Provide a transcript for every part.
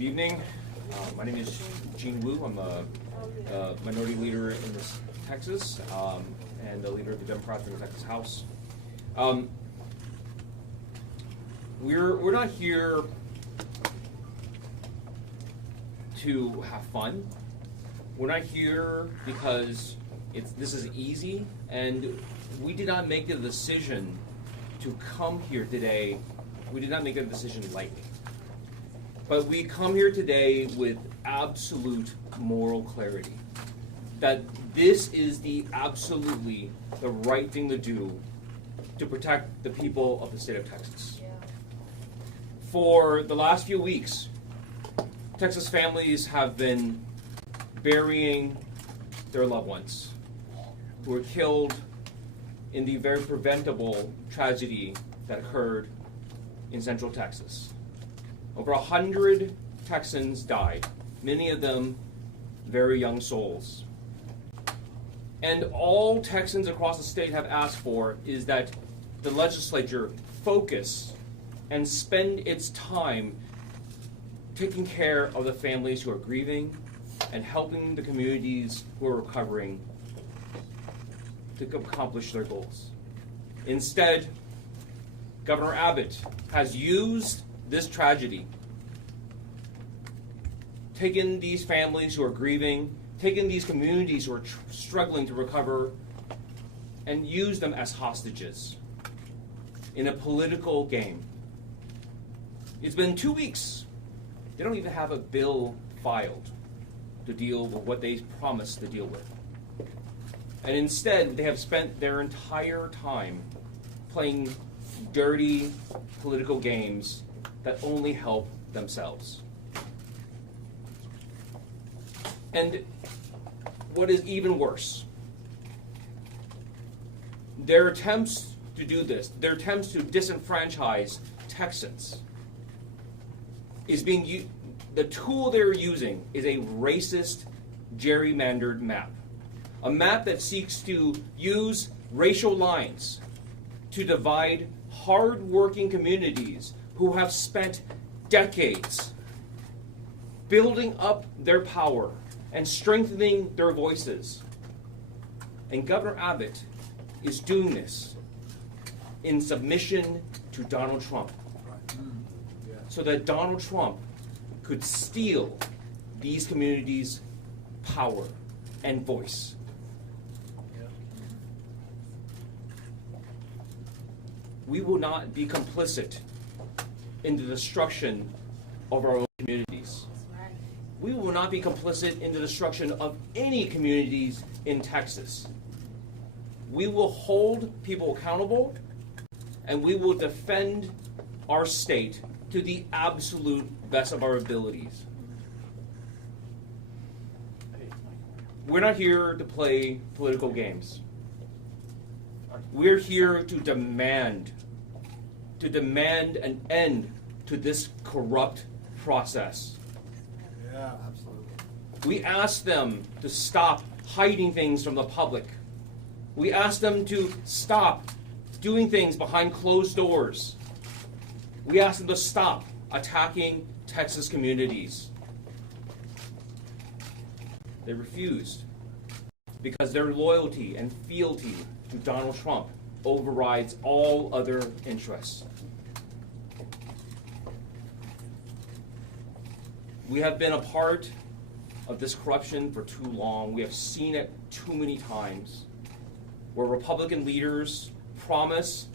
Good evening. My name is Gene Wu. I'm a minority leader in Texas and the leader of the Democrats in the Texas House. We're not here to have fun. We're not here because this is easy, and we did not make a decision to come here today. We did not make a decision lightly. But we come here today with absolute moral clarity that this is absolutely the right thing to do to protect the people of the state of Texas. Yeah. For the last few weeks, Texas families have been burying their loved ones who were killed in the very preventable tragedy that occurred in Central Texas. Over 100 Texans died, many of them very young souls. And all Texans across the state have asked for is that the legislature focus and spend its time taking care of the families who are grieving and helping the communities who are recovering to accomplish their goals. Instead, Governor Abbott has used this tragedy, taken these families who are grieving, taken these communities who are struggling to recover, and used them as hostages in a political game. It's been 2 weeks. They don't even have a bill filed to deal with what they promised to deal with. And instead, they have spent their entire time playing dirty political games that only help themselves. And what is even worse, their attempts to do this, their attempts to disenfranchise Texans, the tool they're using is a racist, gerrymandered map. A map that seeks to use racial lines to divide hard-working communities who have spent decades building up their power and strengthening their voices. And Governor Abbott is doing this in submission to Donald Trump, so that Donald Trump could steal these communities' power and voice. We will not be complicit in the destruction of our own communities. We will not be complicit in the destruction of any communities in Texas. We will hold people accountable, and we will defend our state to the absolute best of our abilities. We're not here to play political games. We're here to demand an end to this corrupt process. Yeah, absolutely. We ask them to stop hiding things from the public. We ask them to stop doing things behind closed doors. We ask them to stop attacking Texas communities. They refused because their loyalty and fealty to Donald Trump overrides all other interests. We have been a part of this corruption for too long. We have seen it too many times, where Republican leaders promise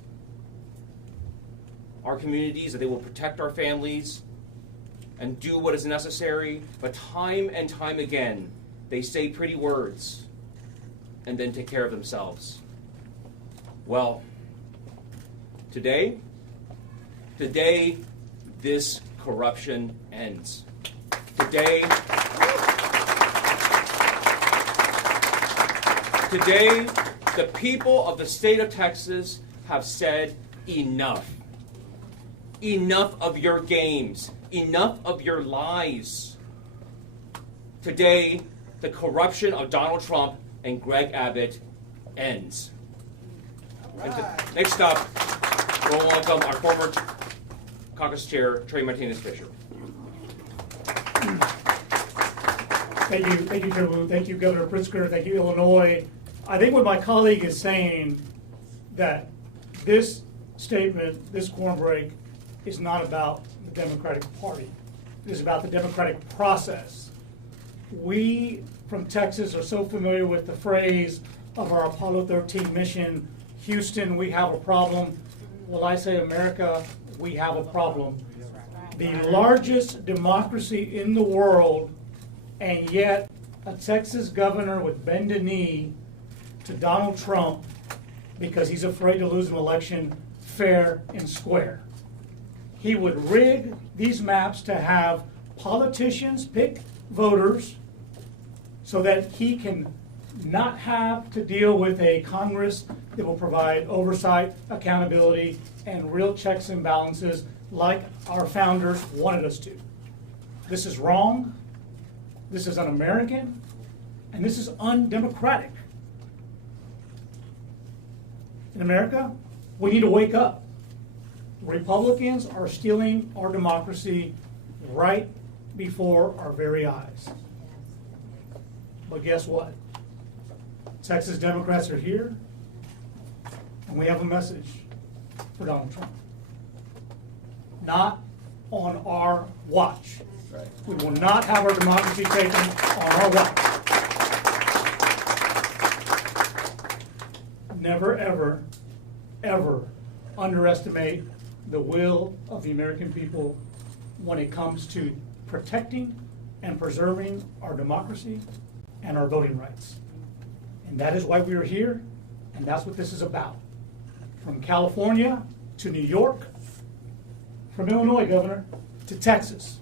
our communities that they will protect our families and do what is necessary, but time and time again, they say pretty words and then take care of themselves. Well, today, this corruption ends. Today, the people of the state of Texas have said enough. Enough of your games. Enough of your lies. Today, the corruption of Donald Trump and Greg Abbott ends. And next up, we'll welcome our former caucus chair, Trey Martinez Fisher. Thank you, Drew. Thank you, Governor Pritzker. Thank you, Illinois. I think what my colleague is saying, that this statement, this quorum break, is not about the Democratic Party. It is about the democratic process. We from Texas are so familiar with the phrase of our Apollo 13 mission, Houston, we have a problem. Well, I say, America, we have a problem. The largest democracy in the world, and yet a Texas governor would bend a knee to Donald Trump because he's afraid to lose an election fair and square. He would rig these maps to have politicians pick voters so that he can not have to deal with a Congress that will provide oversight, accountability, and real checks and balances like our founders wanted us to. This is wrong, this is un-American, and this is undemocratic. In America, we need to wake up. Republicans are stealing our democracy right before our very eyes. But guess what? Texas Democrats are here, and we have a message for Donald Trump. Not on our watch. Right. We will not have our democracy taken on our watch. Never, ever, ever underestimate the will of the American people when it comes to protecting and preserving our democracy and our voting rights. And that is why we are here, and that's what this is about. From California to New York, from Illinois, Governor, to Texas.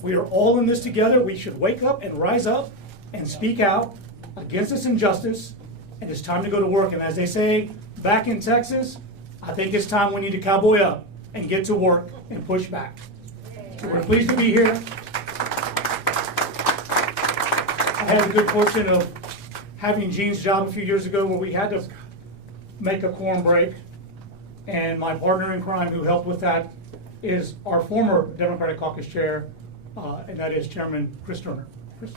We are all in this together. We should wake up and rise up and speak out against this injustice, and it's time to go to work. And as they say back in Texas, I think it's time we need to cowboy up and get to work and push back. So we're pleased to be here. I had the good fortune of having Gene's job a few years ago where we had to make a quorum break, and my partner in crime who helped with that is our former Democratic Caucus Chair, and that is Chairman Chris Turner. Chris?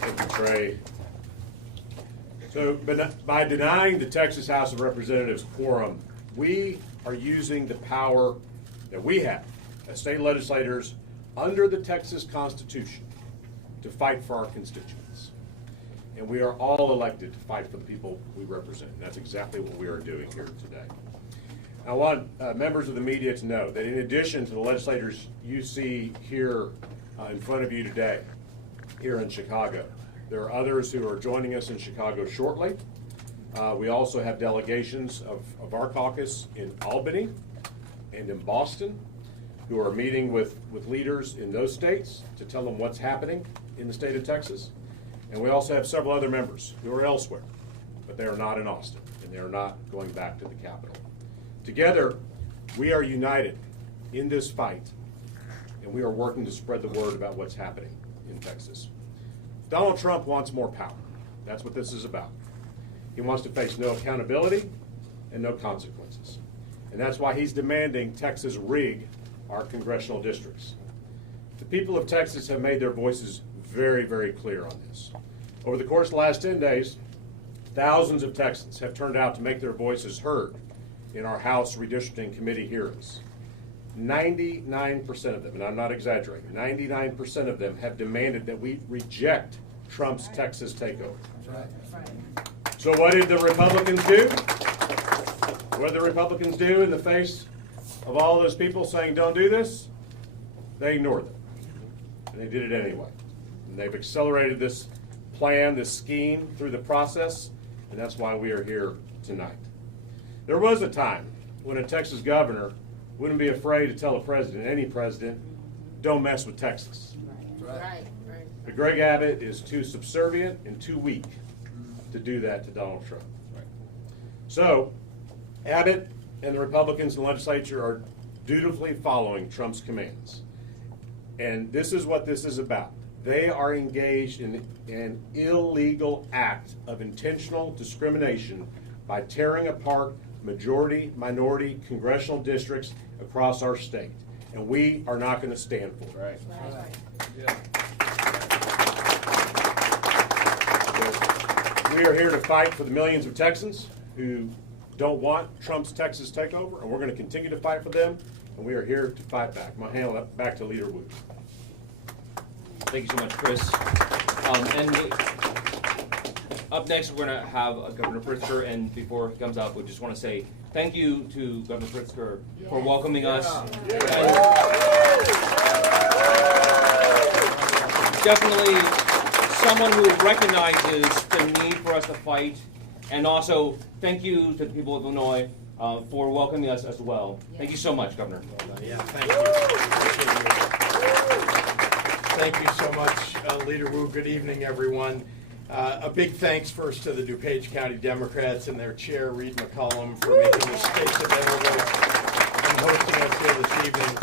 Thank you, Trey. So, by denying the Texas House of Representatives quorum, we are using the power that we have as state legislators under the Texas Constitution to fight for our constituents. And we are all elected to fight for the people we represent. And that's exactly what we are doing here today. I want members of the media to know that in addition to the legislators you see here in front of you today, here in Chicago, there are others who are joining us in Chicago shortly. We also have delegations of our caucus in Albany and in Boston who are meeting with leaders in those states to tell them what's happening in the state of Texas. And we also have several other members who are elsewhere, but they are not in Austin, and they are not going back to the Capitol. Together, we are united in this fight, and we are working to spread the word about what's happening in Texas. Donald Trump wants more power. That's what this is about. He wants to face no accountability and no consequences. And that's why he's demanding Texas rig our congressional districts. The people of Texas have made their voices very, very clear on this. Over the course of the last 10 days, thousands of Texans have turned out to make their voices heard in our House Redistricting Committee hearings. 99% of them, and I'm not exaggerating, 99% of them have demanded that we reject Trump's Texas takeover. So what did the Republicans do? What did the Republicans do in the face of all those people saying don't do this? They ignored them. And they did it anyway. And they've accelerated this plan, this scheme through the process, and that's why we are here tonight. There was a time when a Texas governor wouldn't be afraid to tell a president, any president, don't mess with Texas. Right. But Greg Abbott is too subservient and too weak to do that to Donald Trump. So, Abbott and the Republicans in the legislature are dutifully following Trump's commands. And this is what this is about. They are engaged in an illegal act of intentional discrimination by tearing apart majority-minority congressional districts across our state. and we are not going to stand for it. Right. We are here to fight for the millions of Texans who don't want Trump's Texas takeover, and we're going to continue to fight for them, and we are here to fight back. I'm going to hand it back to Leader Wu. Thank you so much, Chris. And up next, we're going to have Governor Pritzker, and before he comes up, we just want to say thank you to Governor Pritzker for welcoming us. Definitely someone who recognizes the need for us to fight, and also thank you to the people of Illinois for welcoming us as well. Thank you so much, Governor. Yeah, thank you. Thank you so much, Leader Wu. Good evening, everyone. A big thanks first to the DuPage County Democrats and their chair, Reed McCollum, for making the space available and hosting us here this evening.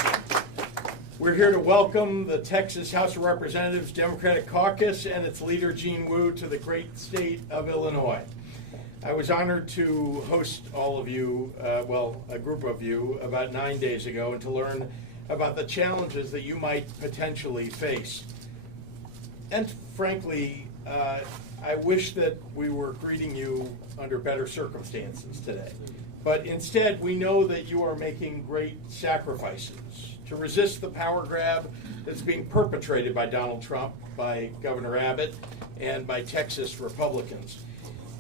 We're here to welcome the Texas House of Representatives Democratic Caucus and its leader, Gene Wu, to the great state of Illinois. I was honored to host all of you, a group of you, about 9 days ago, and to learn about the challenges that you might potentially face. And frankly, I wish that we were greeting you under better circumstances today. But instead, we know that you are making great sacrifices to resist the power grab that's being perpetrated by Donald Trump, by Governor Abbott, and by Texas Republicans.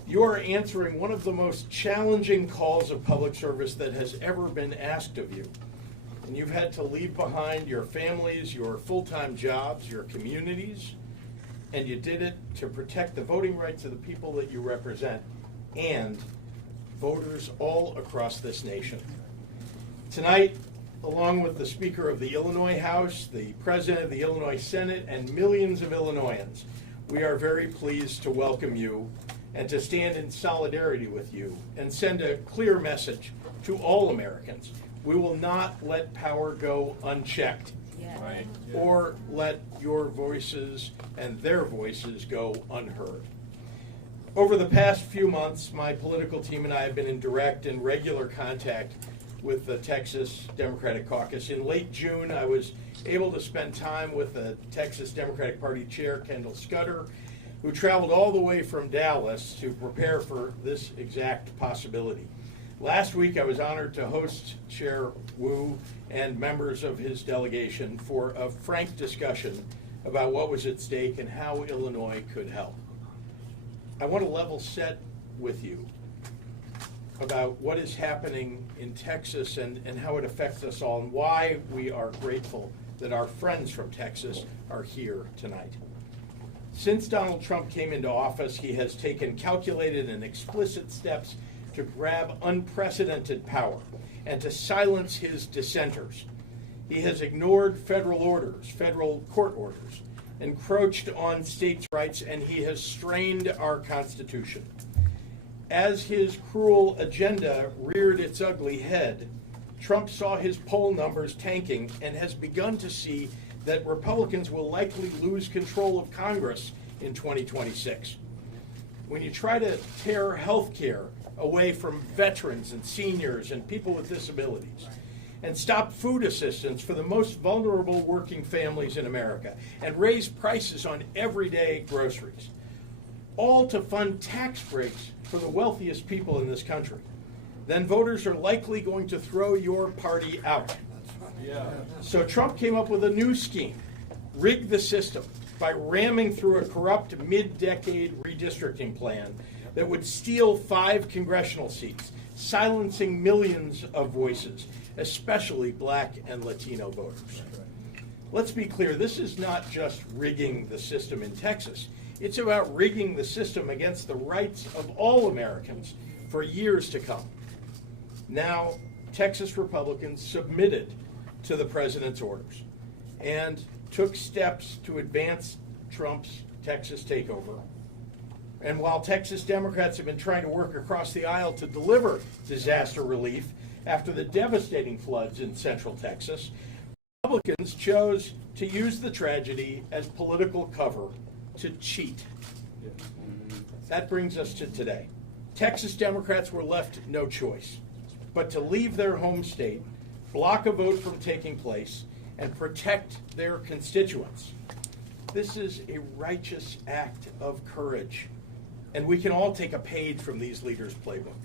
You are answering one of the most challenging calls of public service that has ever been asked of you. And you've had to leave behind your families, your full-time jobs, your communities, and you did it to protect the voting rights of the people that you represent and voters all across this nation. Tonight, along with the Speaker of the Illinois House, the President of the Illinois Senate, and millions of Illinoisans, we are very pleased to welcome you and to stand in solidarity with you and send a clear message to all Americans. We will not let power go unchecked. Right. Or let your voices and their voices go unheard. Over the past few months, my political team and I have been in direct and regular contact with the Texas Democratic Caucus. In late June, I was able to spend time with the Texas Democratic Party Chair, Kendall Scudder, who traveled all the way from Dallas to prepare for this exact possibility. Last week, I was honored to host Chair Wu and members of his delegation for a frank discussion about what was at stake and how Illinois could help. I want to level set with you about what is happening in Texas and how it affects us all and why we are grateful that our friends from Texas are here tonight. Since Donald Trump came into office, he has taken calculated and explicit steps to grab unprecedented power and to silence his dissenters. He has ignored federal orders, federal court orders, encroached on states' rights, and he has strained our Constitution. As his cruel agenda reared its ugly head, Trump saw his poll numbers tanking and has begun to see that Republicans will likely lose control of Congress in 2026. When you try to tear health care away from veterans and seniors and people with disabilities, and stop food assistance for the most vulnerable working families in America, and raise prices on everyday groceries, all to fund tax breaks for the wealthiest people in this country, then voters are likely going to throw your party out. So Trump came up with a new scheme, rig the system, by ramming through a corrupt mid-decade redistricting plan that would steal 5 congressional seats, silencing millions of voices, especially black and Latino voters. Let's be clear, this is not just rigging the system in Texas. It's about rigging the system against the rights of all Americans for years to come. Now, Texas Republicans submitted to the president's orders and took steps to advance Trump's Texas takeover. And while Texas Democrats have been trying to work across the aisle to deliver disaster relief after the devastating floods in central Texas, Republicans chose to use the tragedy as political cover to cheat. That brings us to today. Texas Democrats were left no choice but to leave their home state block a vote from taking place, and protect their constituents. This is a righteous act of courage, and we can all take a page from these leaders' playbook.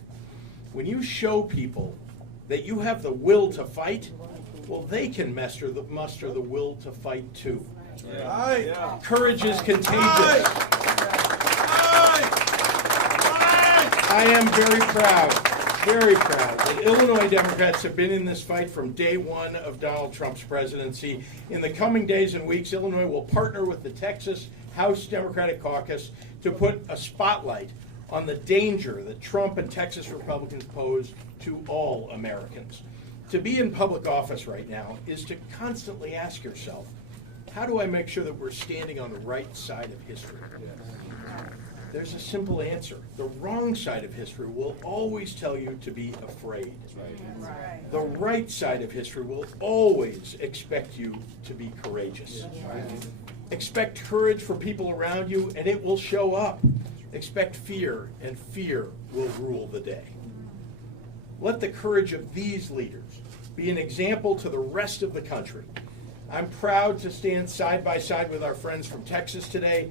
When you show people that you have the will to fight, well, they can muster the will to fight too. Yeah. Courage is contagious. I am very proud that Illinois Democrats have been in this fight from day one of Donald Trump's presidency. In the coming days and weeks, Illinois will partner with the Texas House Democratic Caucus to put a spotlight on the danger that Trump and Texas Republicans pose to all Americans. To be in public office right now is to constantly ask yourself, how do I make sure that we're standing on the right side of history? There's a simple answer. The wrong side of history will always tell you to be afraid. Right. The right side of history will always expect you to be courageous. Expect courage from people around you, and it will show up. Expect fear, and fear will rule the day. Let the courage of these leaders be an example to the rest of the country. I'm proud to stand side by side with our friends from Texas today,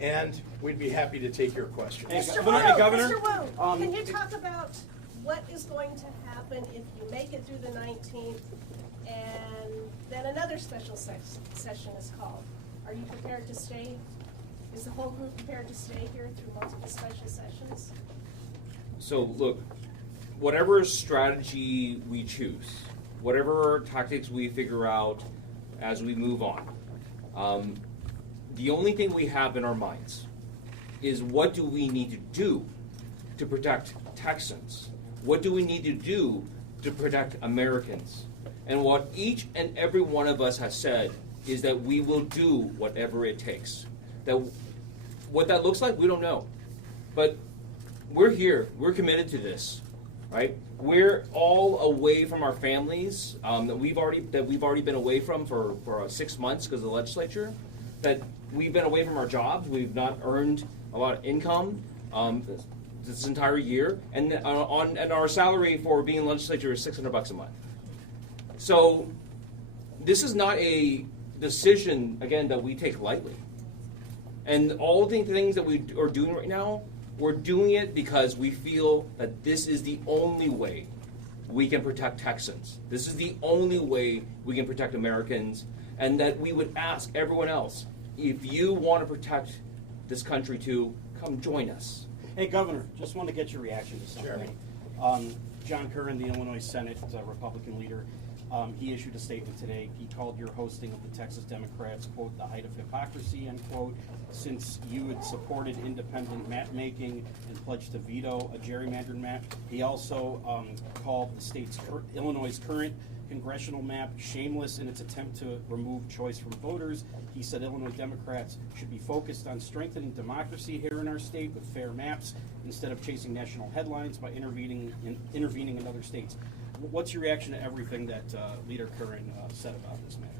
and we'd be happy to take your questions. Mr. Wu, can you talk about what is going to happen if you make it through the 19th and then another special session is called? Are you prepared to stay? Is the whole group prepared to stay here through multiple special sessions? So look, whatever strategy we choose, whatever tactics we figure out as we move on, the only thing we have in our minds is what do we need to do to protect Texans? What do we need to do to protect Americans? And what each and every one of us has said is that we will do whatever it takes. That what that looks like, we don't know. But we're here, we're committed to this, right? We're all away from our families that we've already been away from for 6 months because of the legislature. That we've been away from our jobs. We've not earned a lot of income this entire year, and our salary for being in the legislature is $600 a month. So this is not a decision, again, that we take lightly. And all the things that we are doing right now, we're doing it because we feel that this is the only way we can protect Texans. This is the only way we can protect Americans, and that we would ask everyone else, if you want to protect this country too, come join us. Hey, Governor, just want to get your reaction to something. John Curran, the Illinois Senate Republican leader, he issued a statement today. He called your hosting of the Texas Democrats, quote, the height of hypocrisy, end quote, since you had supported independent map making and pledged to veto a gerrymandered map. He also called the state's Illinois' current congressional map shameless in its attempt to remove choice from voters. He said Illinois Democrats should be focused on strengthening democracy here in our state with fair maps instead of chasing national headlines by intervening in other states. What's your reaction to everything that Leader Curran said about this matter?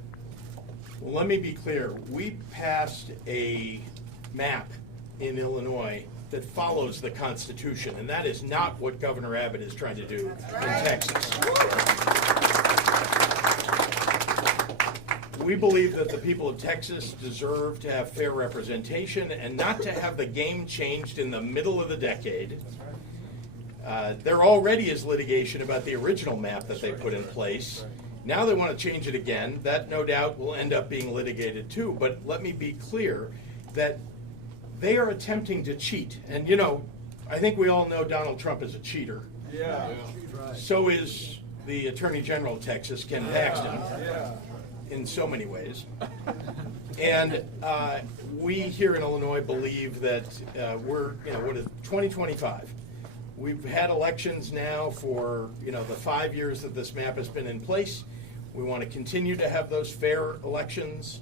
Well, let me be clear. We passed a map in Illinois that follows the Constitution, and that is not what Governor Abbott is trying to do in Texas. We believe that the people of Texas deserve to have fair representation and not to have the game changed in the middle of the decade. There already is litigation about the original map that they put in place. Now they want to change it again. That, no doubt, will end up being litigated too. But let me be clear that they are attempting to cheat. And, you know, I think we all know Donald Trump is a cheater. Yeah. So is the Attorney General of Texas, Ken Paxton, in so many ways. And we here in Illinois believe that we're, what is 2025? We've had elections now for, the 5 years that this map has been in place. We want to continue to have those fair elections,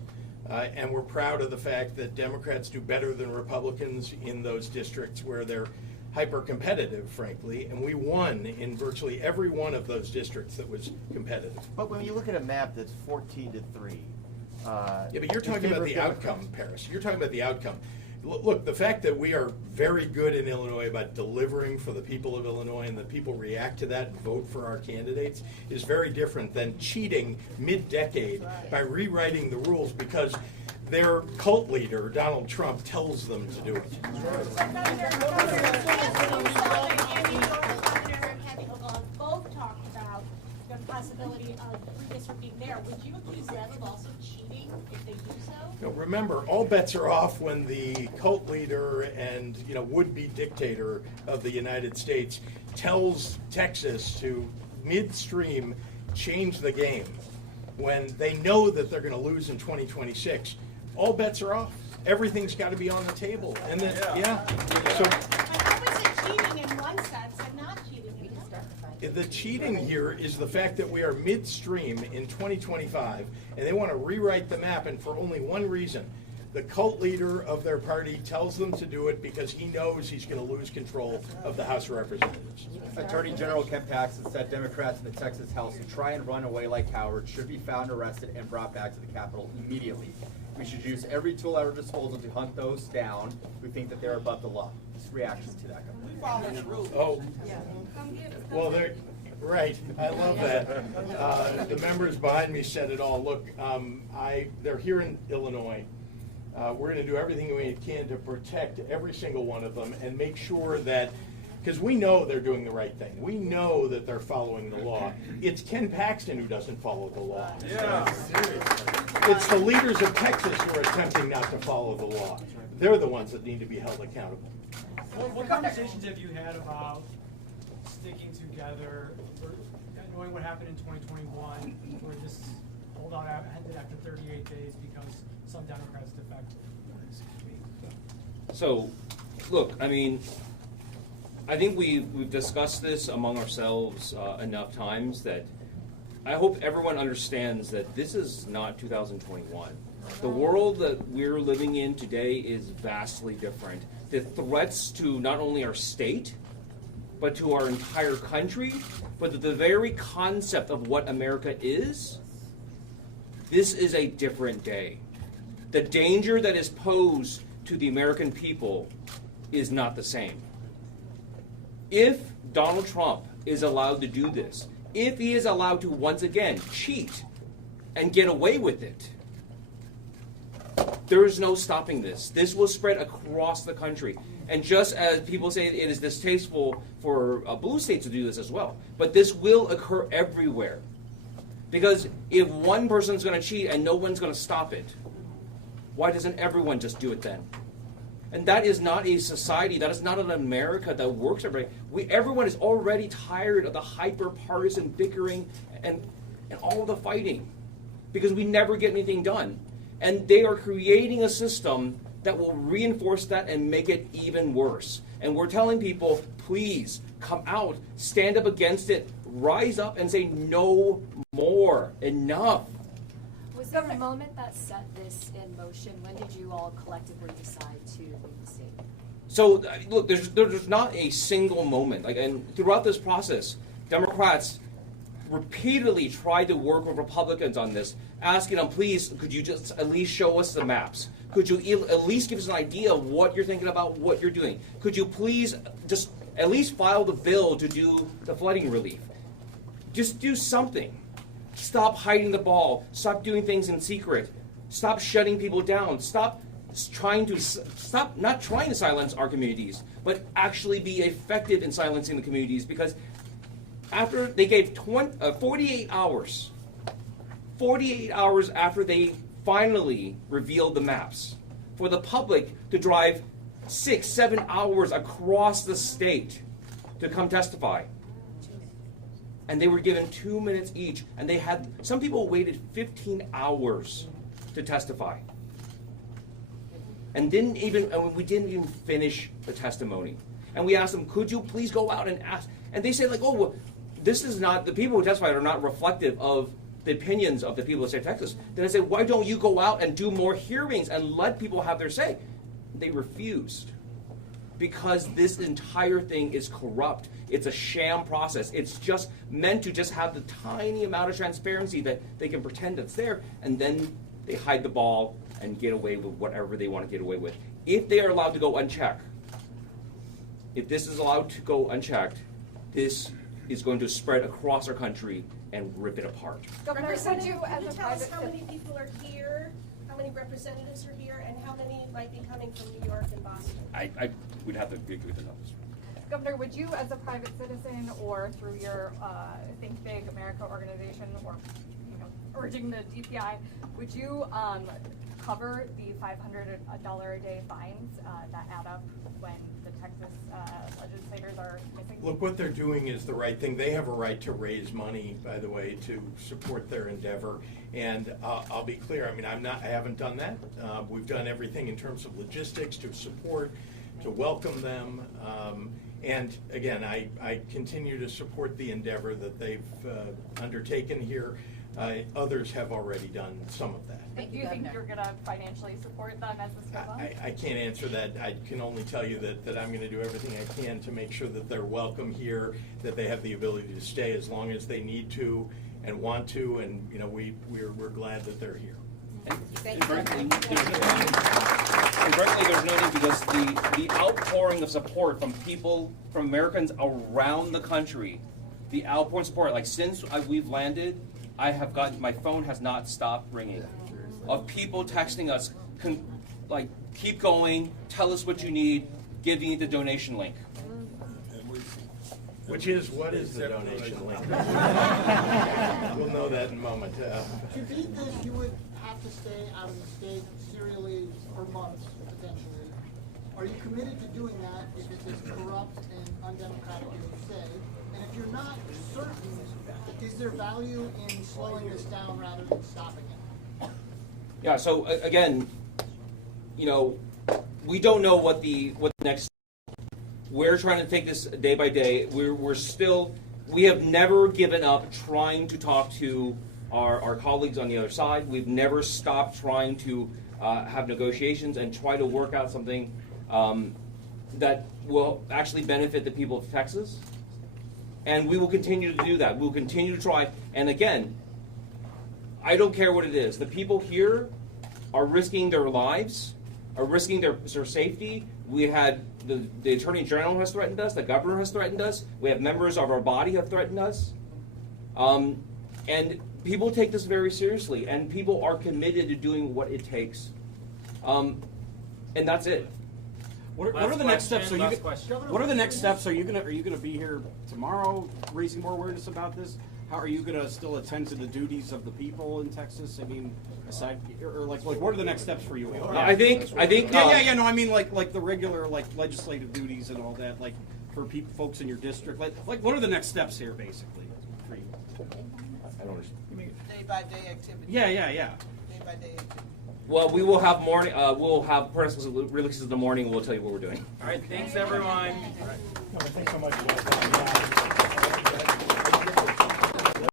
and we're proud of the fact that Democrats do better than Republicans in those districts where they're hyper-competitive, frankly, and we won in virtually every one of those districts that was competitive. But when you look at a map that's 14-3, Yeah, but you're talking about the outcome, Paris. You're talking about the outcome. Look, the fact that we are very good in Illinois about delivering for the people of Illinois and that people react to that and vote for our candidates is very different than cheating mid-decade by rewriting the rules because their cult leader, Donald Trump, tells them to do it. Both talked about the possibility of redistricting there. Would you accuse them of also cheating if they do so? No, remember, all bets are off when the cult leader and would-be dictator of the United States tells Texas to midstream change the game when they know that they're going to lose in 2026. All bets are off. Everything's got to be on the table. And then, So I would say cheating in one sense and not cheating in another. the cheating here is the fact that we are midstream in 2025, and they want to rewrite the map, and for only one reason. The cult leader of their party tells them to do it because he knows he's going to lose control of the House of Representatives. Attorney General Ken Paxton said Democrats in the Texas House who try and run away like cowards should be found, arrested, and brought back to the Capitol immediately. We should use every tool at our disposal to hunt those down who think that they're above the law. Just reaction to that. Oh, well, they're right. I love that. The members behind me said it all. Look, they're here in Illinois. We're going to do everything we can to protect every single one of them and make sure that, because we know they're doing the right thing. We know that they're following the law. It's Ken Paxton who doesn't follow the law. It's the leaders of Texas who are attempting not to follow the law. They're the ones that need to be held accountable. What conversations have you had about sticking together, knowing what happened in 2021, where this holdout ended after 38 days because some Democrats defected? So, look, I mean, I think we've discussed this among ourselves enough times that I hope everyone understands that this is not 2021. The world that we're living in today is vastly different. The threats to not only our state, but to our entire country, but the very concept of what America is, this is a different day. The danger that is posed to the American people is not the same. If Donald Trump is allowed to do this, if he is allowed to once again cheat and get away with it, there is no stopping this. This will spread across the country. And just as people say it is distasteful for blue states to do this as well, but this will occur everywhere. Because if one person's going to cheat and no one's going to stop it, why doesn't everyone just do it then? And that is not a society, that is not an America that works for everybody. Everyone is already tired of the hyper-partisan bickering and all of the fighting because we never get anything done. And they are creating a system that will reinforce that and make it even worse. And we're telling people, please come out, stand up against it, rise up and say no more, enough. Was there a moment that set this in motion? When did you all collectively decide to leave the state? So look, there's not a single moment. And throughout this process, Democrats repeatedly tried to work with Republicans on this, asking them, please, could you just at least show us the maps? Could you at least give us an idea of what you're thinking about, what you're doing? Could you please just at least file the bill to do the flooding relief? Just do something. Stop hiding the ball. Stop doing things in secret. Stop shutting people down. Stop not trying to silence our communities, but actually be effective in silencing the communities. Because after they gave 48 hours after they finally revealed the maps, for the public to drive 6-7 hours across the state to come testify. And they were given 2 minutes each, and some people waited 15 hours to testify. And we didn't even finish the testimony. And we asked them, could you please go out and ask? And they said, this is not, the people who testified are not reflective of the opinions of the people of the state of Texas. Then I said, why don't you go out and do more hearings and let people have their say? They refused. Because this entire thing is corrupt. It's a sham process. It's just meant to just have the tiny amount of transparency that they can pretend it's there, and then they hide the ball and get away with whatever they want to get away with. if they are allowed to go unchecked, if this is allowed to go unchecked, this is going to spread across our country and rip it apart. Governor, would Representative, you, can as you a tell us private how many citizen, people are here, how many representatives are here, and how many might be coming from New York and Boston? I would have to agree with the numbers. Governor, would you, as a private citizen, or through your Think Big America organization, or urging the DPI, would you cover the $500 a day fines that add up when the Texas legislators are missing? Look, what they're doing is the right thing. They have a right to raise money, by the way, to support their endeavor. And I'll be clear, I mean, I haven't done that. We've done everything in terms of logistics to support, to welcome them. And again, I continue to support the endeavor that they've undertaken here. Others have already done some of that. Do you think you're going to financially support them as this goes on? I can't answer that. I can only tell you that I'm going to do everything I can to make sure that they're welcome here, that they have the ability to stay as long as they need to and want to, and we're glad that they're here. And frankly, there's no need, because the outpouring of support from people, from Americans around the country, the outpouring support, like since we've landed, I have gotten, my phone has not stopped ringing, of people texting us, like, keep going, tell us what you need, give me the donation link. What is the donation link? We'll know that in a moment. To beat this, you would have to stay out of the state serially for months, potentially. Are you committed to doing that if it's as corrupt and undemocratic as you say? And if you're not certain, is there value in slowing this down rather than stopping it? Yeah, so again, we don't know what the next. We're trying to take this day by day. We have never given up trying to talk to our colleagues on the other side. We've never stopped trying to have negotiations and try to work out something that will actually benefit the people of Texas. And we will continue to do that. We'll continue to try. And again, I don't care what it is. The people here are risking their lives, are risking their safety. We had the Attorney General has threatened us. The Governor has threatened us. We have members of our body have threatened us. And people take this very seriously. And people are committed to doing what it takes. And that's it. What are the next steps? What are the next steps? Are you gonna be here tomorrow, raising more awareness about this? How are you gonna still attend to the duties of the people in Texas? I mean, aside or like what are the next steps for you? I think. Yeah. No, I mean like the regular legislative duties and all that. Like for folks in your district. Like what are the next steps here, basically, for you? I don't understand. Day by day activity. Yeah. Day by day activity. Well, we will have morning. We'll have press releases in the morning. We'll tell you what we're doing. All right. Thanks, everyone. Thanks so much.